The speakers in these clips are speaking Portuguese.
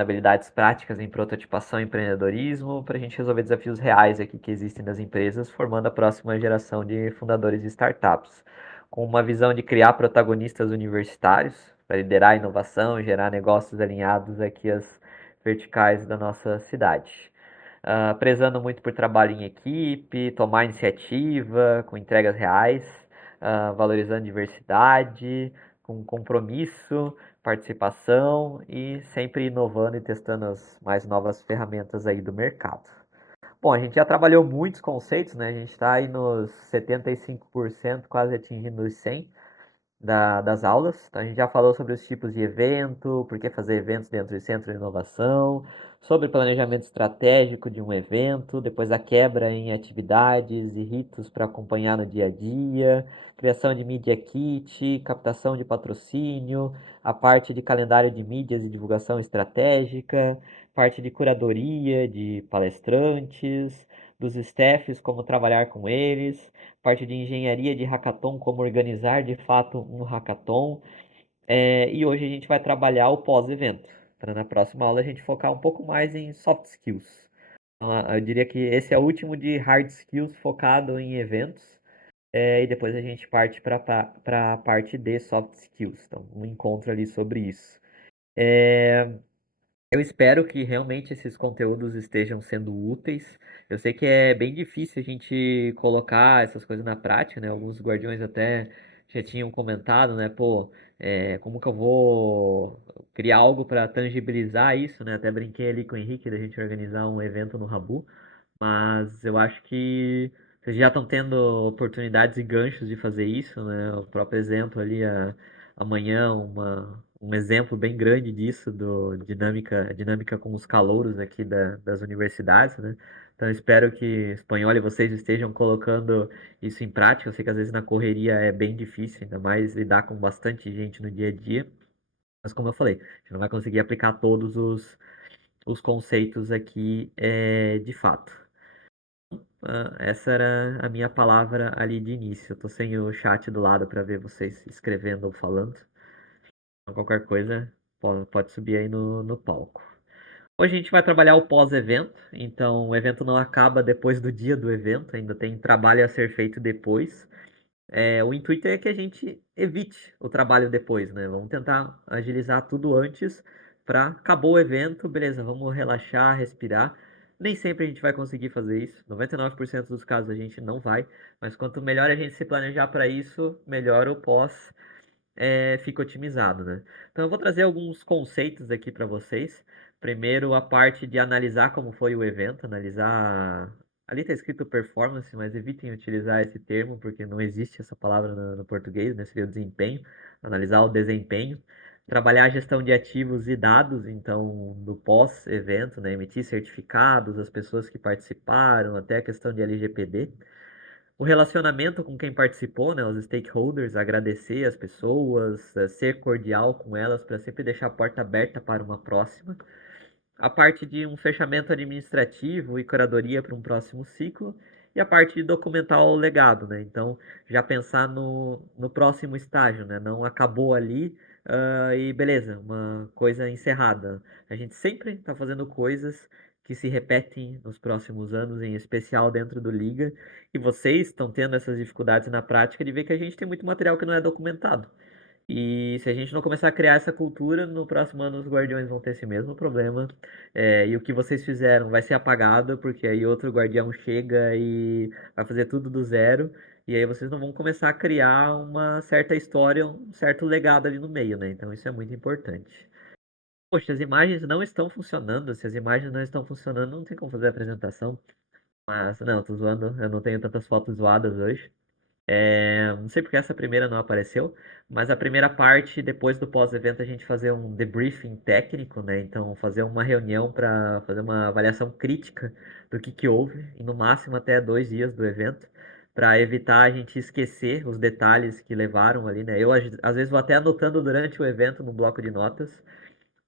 habilidades práticas em prototipação e empreendedorismo para a gente resolver desafios reais aqui que existem nas empresas, formando a próxima geração de fundadores de startups, com uma visão de criar protagonistas universitários para liderar a inovação e gerar negócios alinhados aqui às verticais da nossa cidade. Prezando muito por trabalho em equipe, tomar iniciativa com entregas reais, valorizando diversidade, com compromisso, participação e sempre inovando e testando as mais novas ferramentas aí do mercado. Bom, a gente já trabalhou muitos conceitos, né? A gente está aí nos 75%, quase atingindo os 100% das aulas. Então, a gente já falou sobre os tipos de evento, por que fazer eventos dentro de centro de inovação, sobre planejamento estratégico de um evento, depois a quebra em atividades e ritos para acompanhar no dia a dia, criação de media kit, captação de patrocínio, a parte de calendário de mídias e divulgação estratégica, parte de curadoria de palestrantes, dos staffs, como trabalhar com eles, parte de engenharia de hackathon, como organizar de fato um hackathon. E hoje a gente vai trabalhar o pós-evento, para na próxima aula a gente focar um pouco mais em soft skills. Então, eu diria que esse é o último de hard skills focado em eventos, e depois a gente parte para a parte de soft skills. Então, um encontro ali sobre isso. Eu espero que realmente esses conteúdos estejam sendo úteis. Eu sei que é bem difícil a gente colocar essas coisas na prática, né? Alguns guardiões até já tinham comentado, né? Pô, como que eu vou criar algo para tangibilizar isso, né? Até brinquei ali com o Henrique da gente organizar um evento no Rabu, mas eu acho que vocês já estão tendo oportunidades e ganchos de fazer isso, né? O próprio exemplo ali, amanhã, um exemplo bem grande disso, dinâmica com os calouros aqui das universidades, né? Então, eu espero que espanhol e vocês estejam colocando isso em prática. Eu sei que às vezes na correria é bem difícil, ainda mais lidar com bastante gente no dia a dia. Mas como eu falei, a gente não vai conseguir aplicar todos os conceitos aqui de fato. Essa era a minha palavra ali de início. Eu tô sem o chat do lado para ver vocês escrevendo ou falando. Então, qualquer coisa pode subir aí no palco. Hoje a gente vai trabalhar o pós-evento, então o evento não acaba depois do dia do evento, ainda tem trabalho a ser feito depois. O intuito é que a gente evite o trabalho depois, né? Vamos tentar agilizar tudo antes para acabou o evento, beleza, vamos relaxar, respirar. Nem sempre a gente vai conseguir fazer isso. 99% dos casos a gente não vai, mas quanto melhor a gente se planejar para isso, melhor o pós fica otimizado, né? Então eu vou trazer alguns conceitos aqui para vocês. Primeiro, a parte de analisar como foi o evento, analisar. Ali está escrito performance, mas evitem utilizar esse termo, porque não existe essa palavra no português, né? Seria o desempenho. Analisar o desempenho. Trabalhar a gestão de ativos e dados, então, do pós-evento, né? Emitir certificados, as pessoas que participaram, até a questão de LGPD. O relacionamento com quem participou, né, os stakeholders, agradecer as pessoas, ser cordial com elas para sempre deixar a porta aberta para uma próxima. A parte de um fechamento administrativo e curadoria para um próximo ciclo. E a parte de documentar o legado, né? Então, já pensar no próximo estágio, né? Não acabou ali, e beleza, uma coisa encerrada. A gente sempre está fazendo coisas que se repetem nos próximos anos, em especial dentro do Liga, e vocês estão tendo essas dificuldades na prática de ver que a gente tem muito material que não é documentado. E se a gente não começar a criar essa cultura, no próximo ano os Guardiões vão ter esse mesmo problema. E o que vocês fizeram vai ser apagado, porque aí outro Guardião chega e vai fazer tudo do zero. E aí vocês não vão começar a criar uma certa história, um certo legado ali no meio, né? Então isso é muito importante. Poxa, as imagens não estão funcionando. Se as imagens não estão funcionando, não tem como fazer a apresentação. Mas, não, tô zoando. Eu não tenho tantas fotos zoadas hoje. Não sei porque essa primeira não apareceu, mas a primeira parte, depois do pós-evento, a gente fazer um debriefing técnico, né? Então, fazer uma reunião para fazer uma avaliação crítica do que houve, e no máximo até 2 dias do evento, para evitar a gente esquecer os detalhes que levaram ali, né? Eu, às vezes, vou até anotando durante o evento no bloco de notas,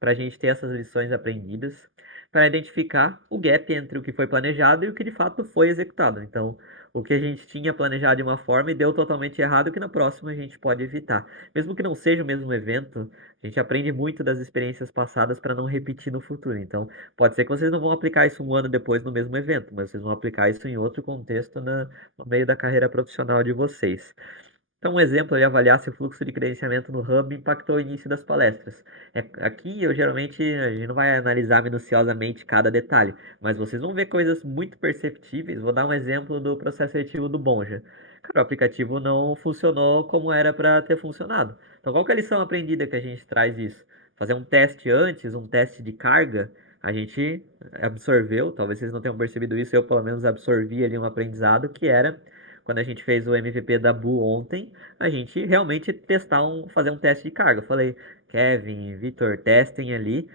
para a gente ter essas lições aprendidas, para identificar o gap entre o que foi planejado e o que de fato foi executado. Então, o que a gente tinha planejado de uma forma e deu totalmente errado, que na próxima a gente pode evitar. Mesmo que não seja o mesmo evento, a gente aprende muito das experiências passadas para não repetir no futuro. Então, pode ser que vocês não vão aplicar isso um ano depois no mesmo evento, mas vocês vão aplicar isso em outro contexto no meio da carreira profissional de vocês. Então, um exemplo é avaliar se o fluxo de credenciamento no Hub impactou o início das palestras. Aqui, eu geralmente, a gente não vai analisar minuciosamente cada detalhe, mas vocês vão ver coisas muito perceptíveis. Vou dar um exemplo do processo seletivo do Bonja. Cara, o aplicativo não funcionou como era para ter funcionado. Então, qual que é a lição aprendida que a gente traz isso? Fazer um teste antes, um teste de carga, a gente absorveu, talvez vocês não tenham percebido isso, eu pelo menos absorvi ali um aprendizado que era quando a gente fez o MVP da Bu ontem, a gente realmente fazer um teste de carga. Eu falei, Kevin, Vitor, testem ali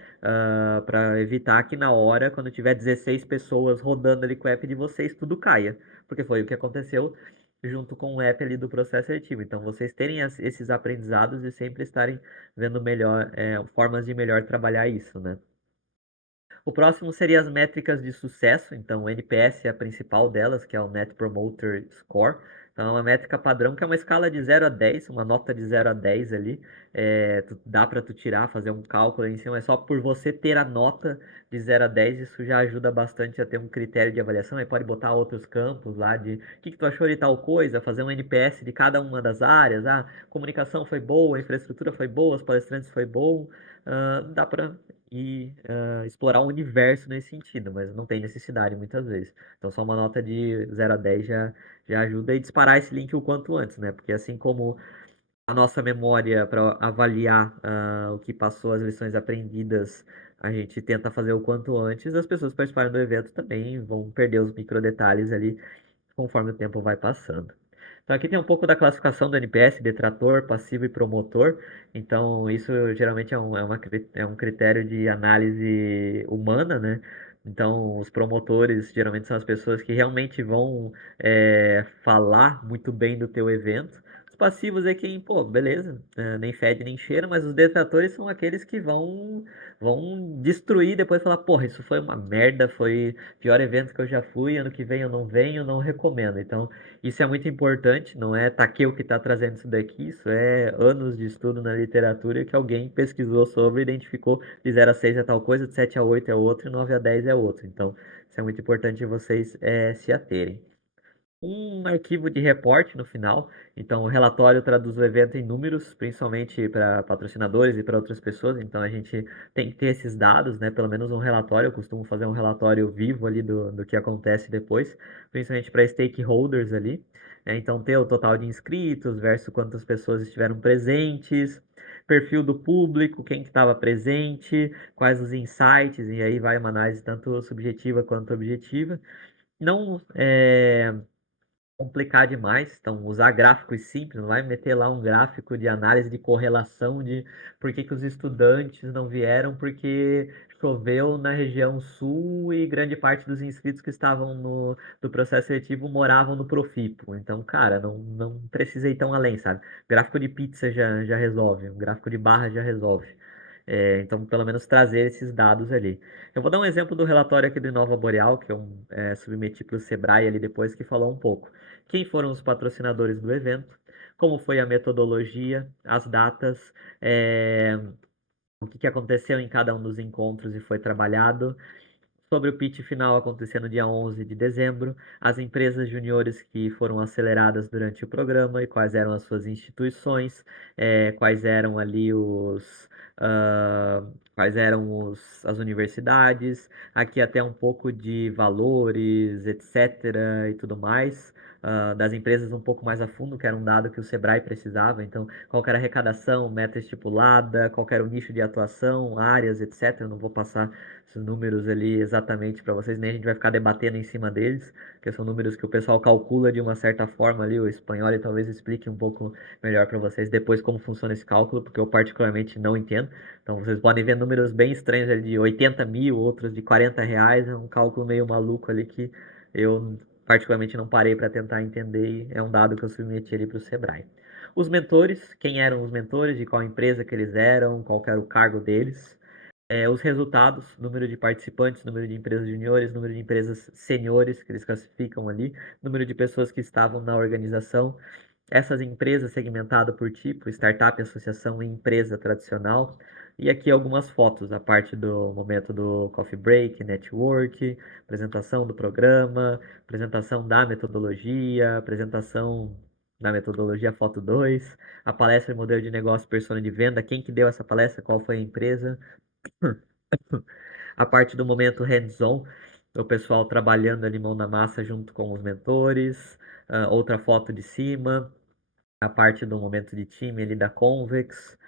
para evitar que na hora, quando tiver 16 pessoas rodando ali com o app de vocês, tudo caia. Porque foi o que aconteceu junto com o app ali do processo seletivo. Então, vocês terem esses aprendizados e sempre estarem vendo melhor, formas de melhor trabalhar isso, né? O próximo seria as métricas de sucesso. Então, o NPS é a principal delas, que é o Net Promoter Score. Então, é uma métrica padrão que é uma escala de 0 a 10, uma nota de 0 a 10 ali. Dá para tu tirar, fazer um cálculo aí em cima. É só por você ter a nota de 0 a 10, isso já ajuda bastante a ter um critério de avaliação. Aí pode botar outros campos lá de o que tu achou de tal coisa, fazer um NPS de cada uma das áreas. Ah, comunicação foi boa, a infraestrutura foi boa, os palestrantes foi bom. Dá para explorar o universo nesse sentido, mas não tem necessidade muitas vezes. Então, só uma nota de 0 a 10 já ajuda e disparar esse link o quanto antes, né? Porque assim como a nossa memória para avaliar o que passou, as lições aprendidas, a gente tenta fazer o quanto antes, as pessoas que participarem do evento também vão perder os micro detalhes ali conforme o tempo vai passando. Então aqui tem um pouco da classificação do NPS, detrator, passivo e promotor. Então isso geralmente é um critério de análise humana, né? Então os promotores geralmente são as pessoas que realmente vão falar muito bem do teu evento. Os passivos é quem, pô, beleza, nem fede nem cheira, mas os detratores são aqueles que vão destruir depois falar, porra, isso foi uma merda, foi o pior evento que eu já fui, ano que vem eu não venho, não recomendo. Então, isso é muito importante, não é Takeo que está trazendo isso daqui, isso é anos de estudo na literatura que alguém pesquisou sobre, identificou de 0 a 6 é tal coisa, de 7 a 8 é outro, e 9 a 10 é outro. Então, isso é muito importante vocês se aterem. Um arquivo de reporte no final. Então, o relatório traduz o evento em números, principalmente para patrocinadores e para outras pessoas. Então, a gente tem que ter esses dados, né? Pelo menos um relatório. Eu costumo fazer um relatório vivo ali do que acontece depois, principalmente para stakeholders ali. Então, ter o total de inscritos versus quantas pessoas estiveram presentes, perfil do público, quem que estava presente, quais os insights, e aí vai uma análise tanto subjetiva quanto objetiva. Não complicar demais. Então, usar gráficos simples, não vai meter lá um gráfico de análise de correlação de por que que os estudantes não vieram, porque choveu na região sul e grande parte dos inscritos que estavam no processo seletivo moravam no Profipo. Então, cara, não precisa ir tão além, sabe? Gráfico de pizza já resolve, um gráfico de barra já resolve. Então, pelo menos trazer esses dados ali. Eu vou dar um exemplo do relatório aqui do Inova Boreal, que eu submeti para o Sebrae ali depois, que falou um pouco. Quem foram os patrocinadores do evento, como foi a metodologia, as datas, o que aconteceu em cada um dos encontros e foi trabalhado, sobre o pitch final acontecer no dia 11 de dezembro, as empresas juniores que foram aceleradas durante o programa e quais eram as suas instituições, quais eram ali quais eram as universidades, aqui até um pouco de valores, etc. e tudo mais. Das empresas um pouco mais a fundo, que era um dado que o Sebrae precisava. Então, qual era a arrecadação, meta estipulada, qual era o nicho de atuação, áreas, etc. Eu não vou passar esses números ali exatamente para vocês, nem a gente vai ficar debatendo em cima deles, porque são números que o pessoal calcula de uma certa forma ali, o espanhol, e talvez explique um pouco melhor para vocês depois como funciona esse cálculo, porque eu particularmente não entendo. Então vocês podem ver números bem estranhos ali de 80 mil, outros de 40 reais, é um cálculo meio maluco ali que eu particularmente não parei para tentar entender e é um dado que eu submeti ali para o Sebrae. Os mentores, quem eram os mentores, de qual empresa que eles eram, qual era o cargo deles. os resultados, número de participantes, número de empresas juniores, número de empresas seniores, que eles classificam ali, número de pessoas que estavam na organização, essas empresas segmentadas por tipo, startup, associação e empresa tradicional. E aqui algumas fotos, a parte do momento do coffee break, network, apresentação do programa, apresentação da metodologia, apresentação da metodologia foto 2, a palestra de modelo de negócio, persona de venda, quem que deu essa palestra, qual foi a empresa, a parte do momento hands-on, o pessoal trabalhando ali mão na massa junto com os mentores, outra foto de cima, a parte do momento de time ali da Convex,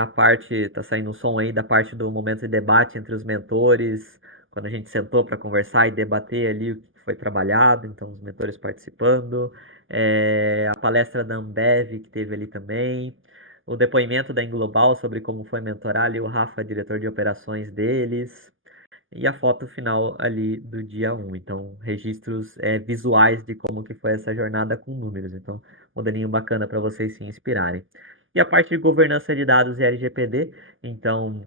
a parte, tá saindo um som aí da parte do momento de debate entre os mentores, quando a gente sentou para conversar e debater ali o que foi trabalhado, então os mentores participando, a palestra da Ambev que teve ali também, o depoimento da Englobal sobre como foi mentorar ali o Rafa, diretor de operações deles, e a foto final ali do dia um. Então, registros visuais de como que foi essa jornada com números. Então, modelinho bacana para vocês se inspirarem. E a parte de governança de dados e LGPD, então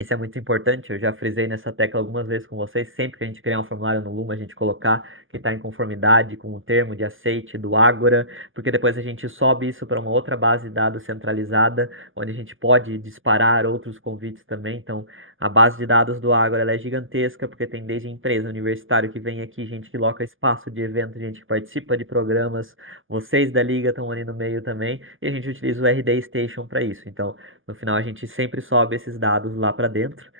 isso é muito importante, eu já frisei nessa tecla algumas vezes com vocês, sempre que a gente criar um formulário no Luma, a gente colocar que está em conformidade com o termo de aceite do Ágora, porque depois a gente sobe isso para uma outra base de dados centralizada, onde a gente pode disparar outros convites também. Então, a base de dados do Ágora ela é gigantesca, porque tem desde empresa, universitário que vem aqui, gente que loca espaço de evento, gente que participa de programas, vocês da Liga estão ali no meio também, e a gente utiliza o RD Station para isso. Então, no final, a gente sempre sobe esses dados lá para dentro,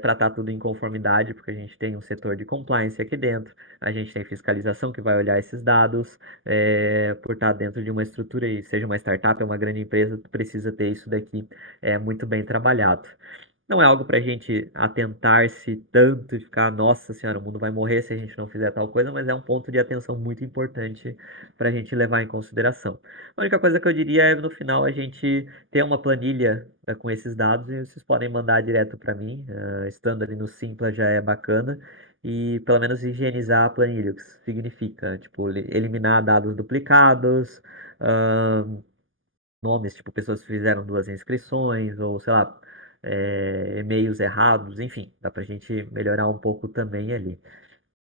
para estar tudo em conformidade, porque a gente tem um setor de compliance aqui dentro, a gente tem fiscalização que vai olhar esses dados, por estar dentro de uma estrutura, e seja uma startup ou uma grande empresa, precisa ter isso daqui muito bem trabalhado. Não é algo para a gente atentar-se tanto e ficar, nossa senhora, o mundo vai morrer se a gente não fizer tal coisa, mas é um ponto de atenção muito importante para a gente levar em consideração. A única coisa que eu diria é no final a gente ter uma planilha com esses dados e vocês podem mandar direto para mim, estando ali no Simpla já é bacana. E pelo menos higienizar a planilha, o que isso significa, tipo, eliminar dados duplicados, nomes, tipo, pessoas que fizeram duas inscrições, ou sei lá, e-mails errados, enfim, dá pra gente melhorar um pouco também ali.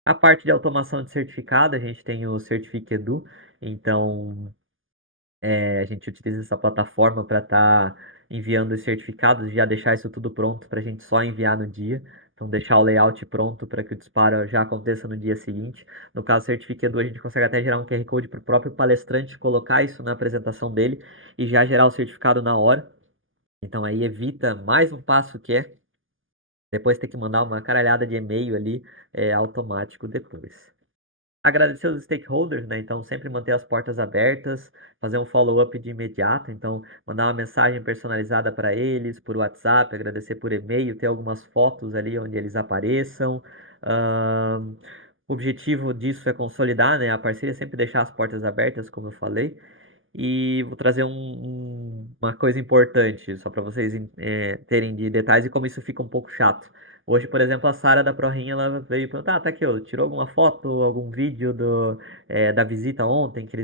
A parte de automação de certificado, a gente tem o Certific Edu, então a gente utiliza essa plataforma para estar enviando os certificados e já deixar isso tudo pronto para a gente só enviar no dia. Então, deixar o layout pronto para que o disparo já aconteça no dia seguinte. No caso, Certificado, a gente consegue até gerar um QR Code para o próprio palestrante colocar isso na apresentação dele e já gerar o certificado na hora. Então, aí evita mais um passo que é depois ter que mandar uma caralhada de e-mail ali automático depois. Agradecer os stakeholders, né? Então, sempre manter as portas abertas, fazer um follow-up de imediato. Então, mandar uma mensagem personalizada para eles por WhatsApp, agradecer por e-mail, ter algumas fotos ali onde eles apareçam. Ahn, o objetivo disso é consolidar, né, a parceria, sempre deixar as portas abertas, como eu falei. E vou trazer uma coisa importante, só para vocês terem de detalhes e como isso fica um pouco chato. Hoje, por exemplo, a Sara da ProRim, ela veio perguntar, tá aqui, ó, tirou alguma foto, algum vídeo da visita ontem que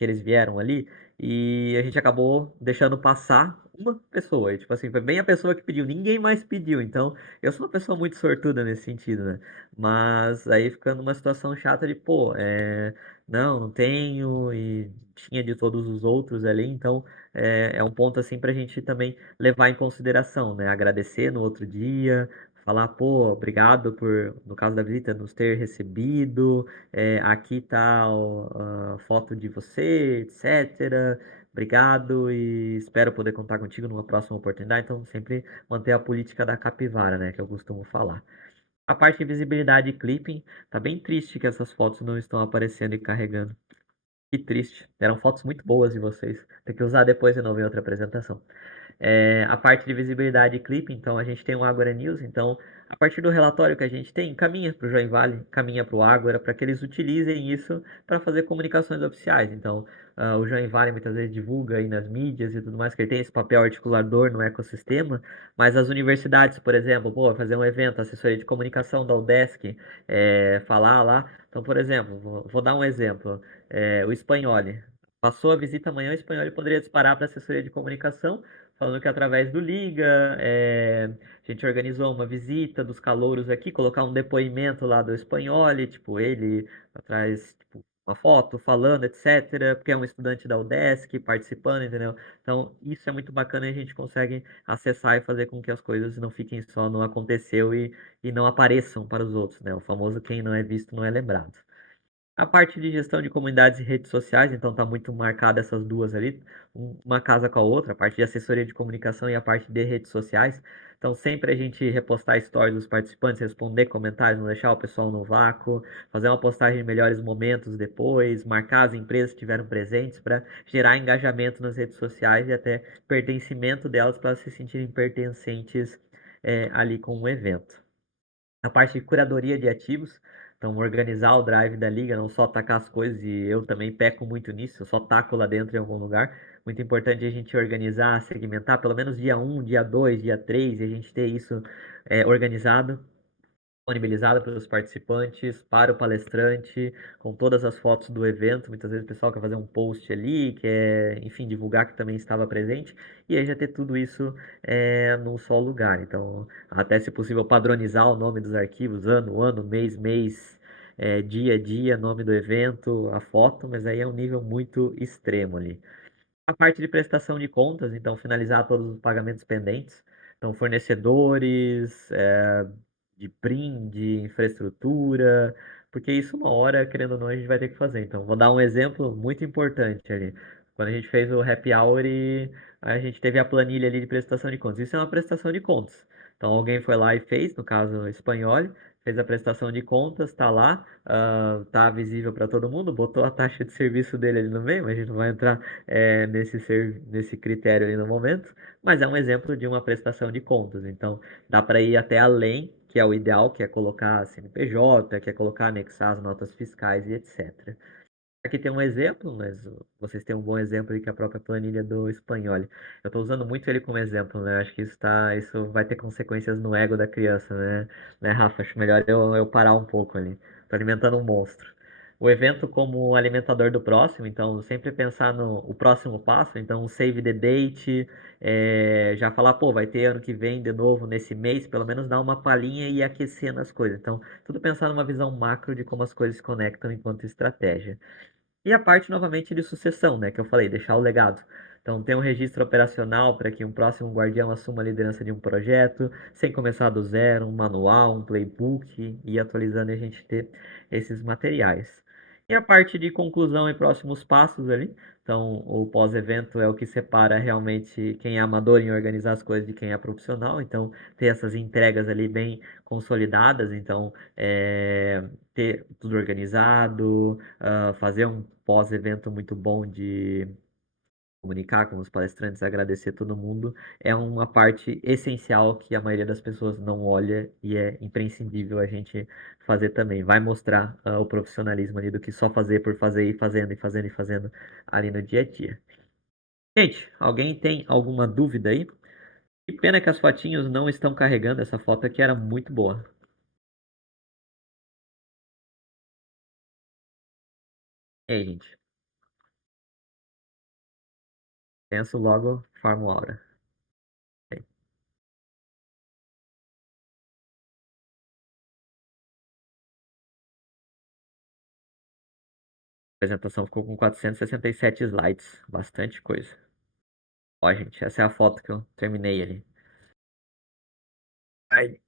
eles vieram ali? E a gente acabou deixando passar uma pessoa. E, tipo assim, foi bem a pessoa que pediu, ninguém mais pediu. Então, eu sou uma pessoa muito sortuda nesse sentido, né? Mas aí ficando uma situação chata de, pô, não tenho, e tinha de todos os outros ali, então é um ponto assim para a gente também levar em consideração, né? Agradecer no outro dia, falar, pô, obrigado por, no caso da visita, nos ter recebido, aqui tá a foto de você, etc. Obrigado e espero poder contar contigo numa próxima oportunidade. Então, sempre manter a política da capivara, né? Que eu costumo falar. A parte de visibilidade e clipping, tá bem triste que essas fotos não estão aparecendo e carregando. Que triste. Eram fotos muito boas de vocês. Tem que usar depois de novo em outra apresentação. A parte de visibilidade e clipe, então a gente tem o Agora News, então a partir do relatório que a gente tem, caminha para o Join Valley, caminha para o Agora, para que eles utilizem isso para fazer comunicações oficiais. Então, o Join Valley muitas vezes divulga aí nas mídias e tudo mais, que ele tem esse papel articulador no ecossistema, mas as universidades, por exemplo, pô, fazer um evento, assessoria de comunicação da UDESC, falar lá. Então, por exemplo, vou dar um exemplo, o Espanhol. Passou a visita amanhã, o Espanhol poderia disparar para a assessoria de comunicação, falando que através do Liga, a gente organizou uma visita dos calouros aqui, colocar um depoimento lá do Espanhole, tipo, ele atrás, tipo, uma foto falando, etc, porque é um estudante da UDESC participando, entendeu? Então, isso é muito bacana e a gente consegue acessar e fazer com que as coisas não fiquem só no aconteceu e não apareçam para os outros, né? O famoso quem não é visto não é lembrado. A parte de gestão de comunidades e redes sociais, então tá muito marcada essas duas ali, uma casa com a outra, a parte de assessoria de comunicação e a parte de redes sociais. Então sempre a gente repostar stories dos participantes, responder comentários, não deixar o pessoal no vácuo, fazer uma postagem de melhores momentos depois, marcar as empresas que estiveram presentes para gerar engajamento nas redes sociais e até pertencimento delas para se sentirem pertencentes ali com o evento. A parte de curadoria de ativos, então organizar o drive da liga, não só tacar as coisas, e eu também peco muito nisso, eu só taco lá dentro em algum lugar. Muito importante a gente organizar, segmentar, pelo menos dia um, dia 2, dia 3, e a gente ter isso organizado, disponibilizada para os participantes, para o palestrante, com todas as fotos do evento. Muitas vezes o pessoal quer fazer um post ali, quer, enfim, divulgar que também estava presente, e aí já ter tudo isso num só lugar. Então, até se possível, padronizar o nome dos arquivos, ano, mês, dia, nome do evento, a foto, mas aí é um nível muito extremo ali. A parte de prestação de contas, então finalizar todos os pagamentos pendentes. Então, fornecedores, de brinde, infraestrutura, porque isso uma hora, querendo ou não, a gente vai ter que fazer. Então, vou dar um exemplo muito importante ali. Quando a gente fez o happy hour e a gente teve a planilha ali de prestação de contas. Isso é uma prestação de contas. Então, alguém foi lá e fez, no caso, o espanhol, fez a prestação de contas, tá lá, tá visível para todo mundo, botou a taxa de serviço dele ali no meio, mas a gente não vai entrar nesse critério ali no momento, mas é um exemplo de uma prestação de contas. Então, dá para ir até além, que é o ideal, que é colocar CNPJ, que é colocar anexar as notas fiscais e etc. Aqui tem um exemplo, mas vocês têm um bom exemplo aí que é a própria planilha do espanhol. Eu estou usando muito ele como exemplo, né? Acho que isso vai ter consequências no ego da criança, né, Rafa? Acho melhor eu parar um pouco ali. Tô alimentando um monstro. O evento como alimentador do próximo, então sempre pensar no o próximo passo, então save the date, já falar, pô, vai ter ano que vem de novo nesse mês, pelo menos dar uma palhinha e ir aquecendo as coisas. Então, tudo pensar numa visão macro de como as coisas se conectam enquanto estratégia. E a parte novamente de sucessão, né, que eu falei, deixar o legado. Então, ter um registro operacional para que um próximo guardião assuma a liderança de um projeto, sem começar do zero, um manual, um playbook, e atualizando e a gente ter esses materiais. E a parte de conclusão e próximos passos ali. Então, o pós-evento é o que separa realmente quem é amador em organizar as coisas de quem é profissional. Então, ter essas entregas ali bem consolidadas. Então, ter tudo organizado, fazer um pós-evento muito bom de comunicar com os palestrantes, agradecer todo mundo, é uma parte essencial que a maioria das pessoas não olha e é imprescindível a gente fazer também. Vai mostrar o profissionalismo ali do que só fazer por fazer e fazendo e fazendo e fazendo ali no dia a dia. Gente, alguém tem alguma dúvida aí? Que pena que as fotinhos não estão carregando essa foto aqui, era muito boa. E aí, gente? Penso logo, farmo aura. A apresentação ficou com 467 slides, bastante coisa. Ó, gente, essa é a foto que eu terminei ali. Ai,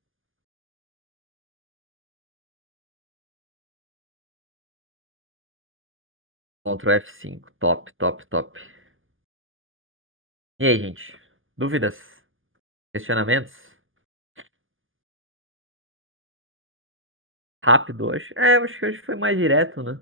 Ctrl F5, top, top, top. E aí, gente? Dúvidas? Questionamentos? Rápido hoje? Eu acho que hoje foi mais direto, né?